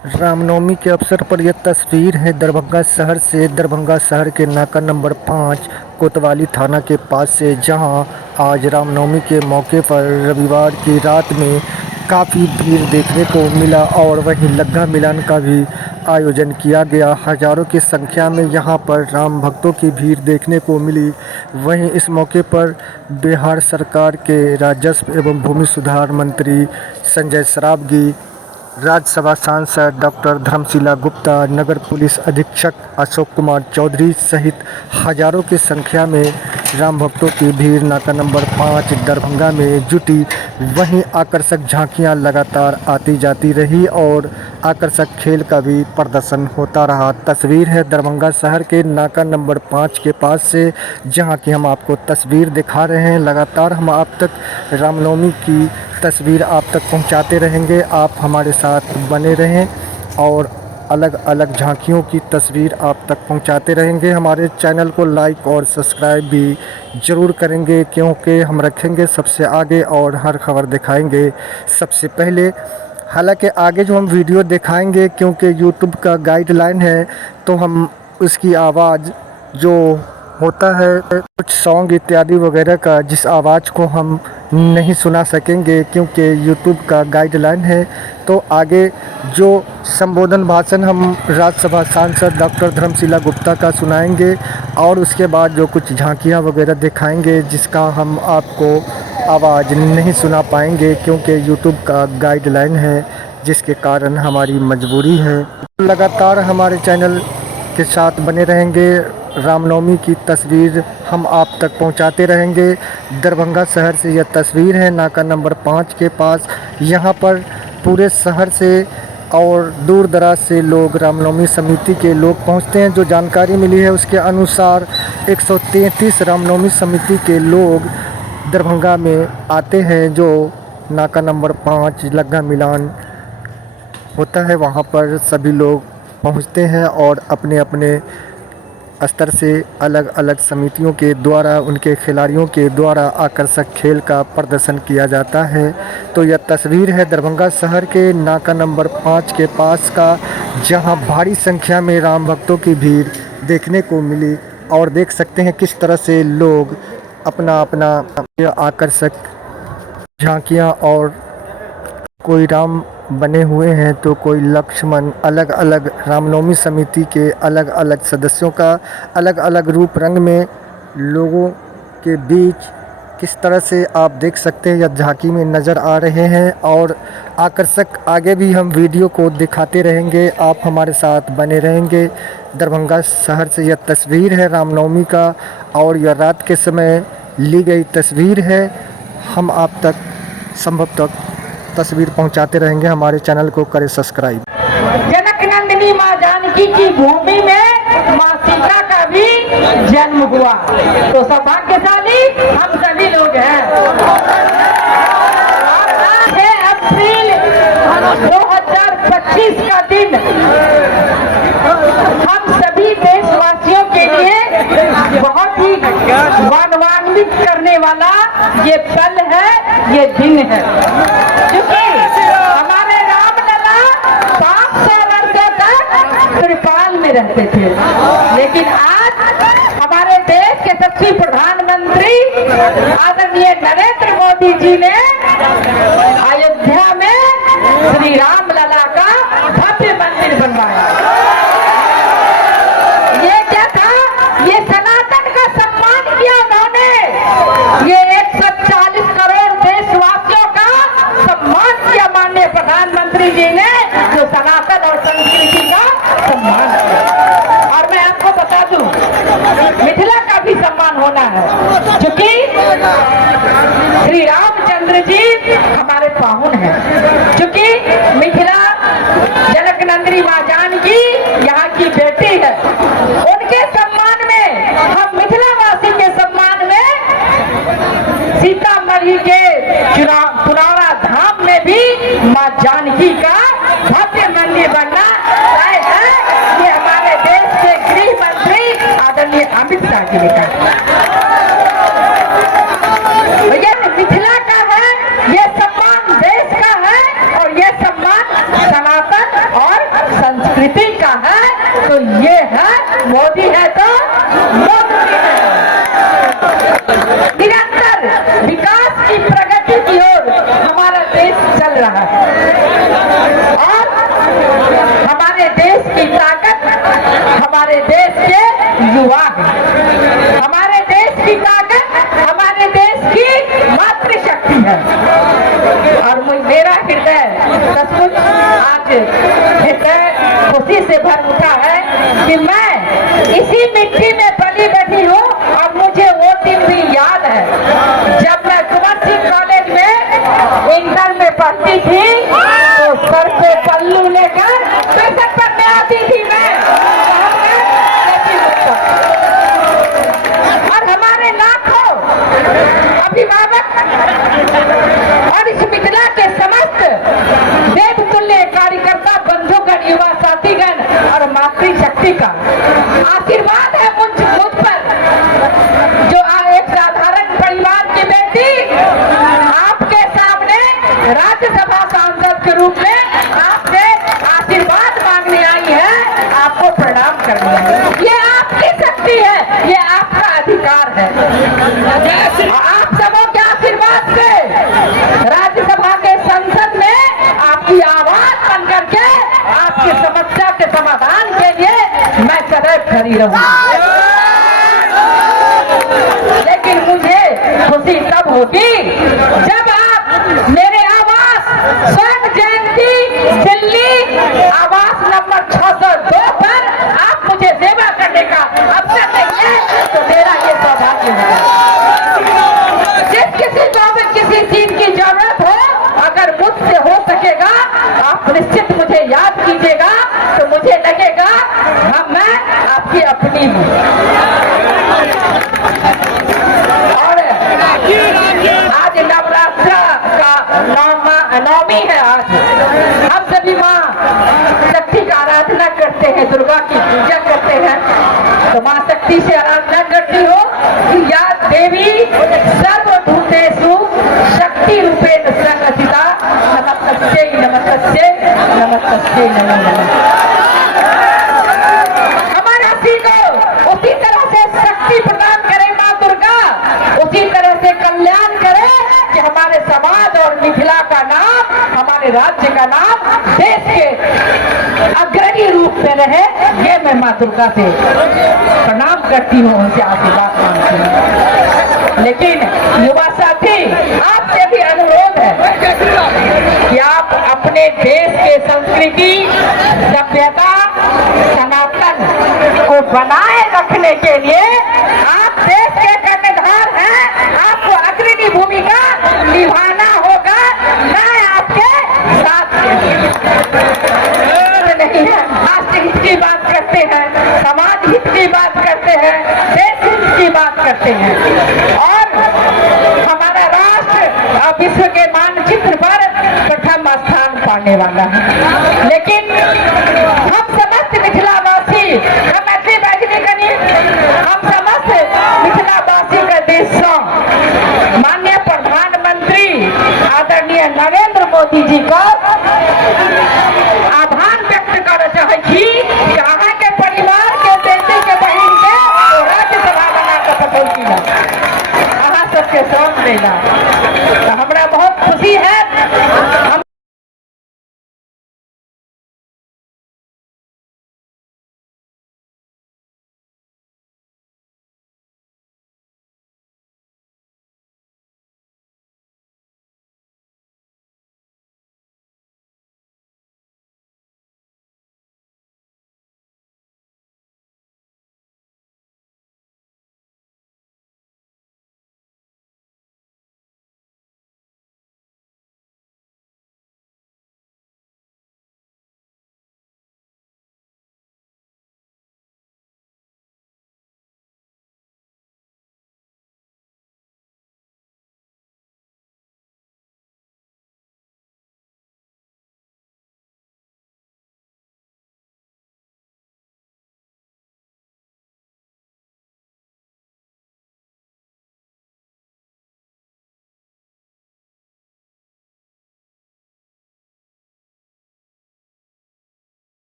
रामनवमी के अवसर पर यह तस्वीर है दरभंगा शहर से। दरभंगा शहर के नाका नंबर 5 कोतवाली थाना के पास से, जहां आज रामनवमी के मौके पर रविवार की रात में काफ़ी भीड़ देखने को मिला और वहीं लग्गा मिलन का भी आयोजन किया गया। हज़ारों की संख्या में यहां पर राम भक्तों की भीड़ देखने को मिली। वहीं इस मौके पर बिहार सरकार के राजस्व एवं भूमि सुधार मंत्री संजय सरावगी, राज्यसभा सांसद डॉक्टर धर्मशिला गुप्ता, नगर पुलिस अधीक्षक अशोक कुमार चौधरी सहित हज़ारों की संख्या में राम भक्तों की भीड़ नाका नंबर 5 दरभंगा में जुटी। वहीं आकर्षक झांकियां लगातार आती जाती रही और आकर्षक खेल का भी प्रदर्शन होता रहा। तस्वीर है दरभंगा शहर के नाका नंबर 5 के पास से, जहां की हम आपको तस्वीर दिखा रहे हैं। लगातार हम आप तक रामनवमी की तस्वीर आप तक पहुंचाते रहेंगे। आप हमारे साथ बने रहें और अलग अलग झांकियों की तस्वीर आप तक पहुंचाते रहेंगे। हमारे चैनल को लाइक और सब्सक्राइब भी ज़रूर करेंगे, क्योंकि हम रखेंगे सबसे आगे और हर खबर दिखाएंगे सबसे पहले। हालांकि आगे जो हम वीडियो दिखाएंगे, क्योंकि यूट्यूब का गाइडलाइन है, तो हम उसकी आवाज़ जो होता है कुछ सॉन्ग इत्यादि वगैरह का, जिस आवाज़ को हम नहीं सुना सकेंगे क्योंकि यूट्यूब का गाइडलाइन है। तो आगे जो संबोधन भाषण हम राज्यसभा सांसद डॉक्टर धर्मशिला गुप्ता का सुनाएंगे और उसके बाद जो कुछ झांकियां वगैरह दिखाएंगे, जिसका हम आपको आवाज़ नहीं सुना पाएंगे क्योंकि यूट्यूब का गाइडलाइन है, जिसके कारण हमारी मजबूरी है। लगातार हमारे चैनल के साथ बने रहेंगे। रामनवमी की तस्वीर हम आप तक पहुंचाते रहेंगे। दरभंगा शहर से यह तस्वीर है नाका नंबर 5 के पास। यहां पर पूरे शहर से और दूर दराज से लोग रामनवमी समिति के लोग पहुंचते हैं। जो जानकारी मिली है उसके अनुसार 133 रामनवमी समिति के लोग दरभंगा में आते हैं। जो नाका नंबर 5 लग्गा मिलान होता है, वहां पर सभी लोग पहुंचते हैं और अपने अपने स्तर से अलग अलग समितियों के द्वारा, उनके खिलाड़ियों के द्वारा आकर्षक खेल का प्रदर्शन किया जाता है। तो यह तस्वीर है दरभंगा शहर के नाका नंबर 5 के पास का, जहां भारी संख्या में राम भक्तों की भीड़ देखने को मिली। और देख सकते हैं किस तरह से लोग अपना अपना आकर्षक झांकियां, और कोई राम बने हुए हैं तो कोई लक्ष्मण, अलग अलग रामनवमी समिति के अलग अलग सदस्यों का अलग अलग रूप रंग में लोगों के बीच किस तरह से आप देख सकते हैं यह झांकी में नज़र आ रहे हैं। और आकर्षक आगे भी हम वीडियो को दिखाते रहेंगे, आप हमारे साथ बने रहेंगे। दरभंगा शहर से यह तस्वीर है रामनवमी का, और यह रात के समय ली गई तस्वीर है। हम आप तक संभवतः तस्वीर पहुंचाते रहेंगे। हमारे चैनल को करें सब्सक्राइब। जनक नंदिनी माँ जानकी की भूमि में माँ सीता का भी जन्म हुआ, तो सौभाग्यशाली हम सभी लोग हैं। 6 अप्रैल 2025 का दिन हम सभी देशवासियों के लिए बहुत ही गौरवान्वित करने वाला ये पल है, ये दिन है। क्योंकि हमारे रामलला 500 वर्षों तक त्रिपाल में रहते थे, लेकिन आज हमारे देश के यशस्वी प्रधानमंत्री आदरणीय नरेंद्र मोदी जी ने अयोध्या में श्री रामलला का भव्य मंदिर बनवाया। ये क्या था? ये सनातन का सम्मान किया उन्होंने। ये 140 करोड़ देशवासियों का सम्मान किया माननीय प्रधानमंत्री जी ने, जो सनातन और संस्कृति का सम्मान किया। और मैं आपको बता दूं, मिथिला का भी सम्मान होना है, क्योंकि श्री रामचंद्र जी हमारे पाहुन हैं। क्योंकि मिथिला जनक नंदिनी माँ जानकी यहाँ की बेटी है, उनके सम्मान में, हम मिथिलावासी के सम्मान में सीतामढ़ी के पुराना धाम में भी माँ जानकी का भव्य मंदिर बनना तय है। ये हमारे देश के गृह मंत्री आदरणीय अमित शाह जी ने कहा। ये मिथिला का है, ये सम्मान देश का है, और ये सम्मान सनातन और स्थिति का है तो ये है, मोदी है तो मोदी है। निरंतर विकास की प्रगति की ओर हमारा देश चल रहा है और हमारे देश की ताकत हमारे देश के युवा है, हमारे देश की ताकत हमारे देश की मातृशक्ति है। और मेरा हृदय सचमुच आज हृदय खुशी से भर उठा है कि मैं इसी मिट्टी में पली बढ़ी हूँ। और मुझे वो दिन भी याद है जब मैं कुंवर सिंह कॉलेज में इंटर में पढ़ती थी तो सर पे पल्लू लेकर स्टेशन पर मैं आती थी मैं और हमारे लाखों अभिभावक और इस मिथिला के समस्त देवतुल्य कार्यकर्ता बंधुगण, युवा साथीगण और मातृशक्ति का आशीर्वाद है मुझ पर, जो एक साधारण परिवार की बेटी आपके सामने राज्यसभा सांसद के रूप में आपसे आशीर्वाद मांगने आई है, आपको प्रणाम करने आई है। ये आपकी शक्ति है, ये आपका अधिकार है। आप सबों के आशीर्वाद से राज्यसभा के संसद में आपकी आवाज बन करके आपकी समस्या के समाधान के लिए मैं सदैव खड़ी रहूंगी। लेकिन मुझे खुशी तब होगी जब आप मेरे आवास स्वर्ण जयंती दिल्ली आवास नंबर 602 पर आप मुझे सेवा करने का अवसर देंगे तो मेरा ये सौभाग्य है। जिस किसी को भी किसी चीज की जरूरत हो, अगर मुझसे हो सकेगा आप निश्चित मुझे याद कीजिएगा तो मुझे लगेगा मैं आपकी अपनी हूँ। और आज नवरात्र का नवमी है। आज हम सभी माँ शक्ति का आराधना करते हैं, दुर्गा की पूजा करते हैं। तो माँ शक्ति से आराधना करती हो कि या देवी सर्वभूतेषु शक्ति रूपेण संस्थिता, नमस्तस्यै नमस्तस्यै नमस्तस्यै नमो नमः। हमारा को उसी तरह से शक्ति प्रदान करे माँ दुर्गा, उसी तरह से कल्याण करे कि हमारे समाज और मिथिला का नाम, हमारे राज्य का नाम देश के अग्रणी रूप में रहे। ये मैं माँ दुर्गा से प्रणाम करती हूँ, उनसे आशीर्वाद मांगती हूँ। लेकिन युवा साथी, आपसे भी अनुरोध है कि आप अपने देश के संस्कृति, सभ्यता, सनातन को बनाए रखने के लिए आप देश के कर्णधार हैं, आपको अग्रणी भूमिका निभाना होगा। मैं आपके साथ नहीं है। राष्ट्र हित की बात करते हैं, समाज हित की बात करते हैं, देश हित की बात करते हैं और हमारा राष्ट्र विश्व के मानचित्र पर प्रथम स्थान पाने वाला है। लेकिन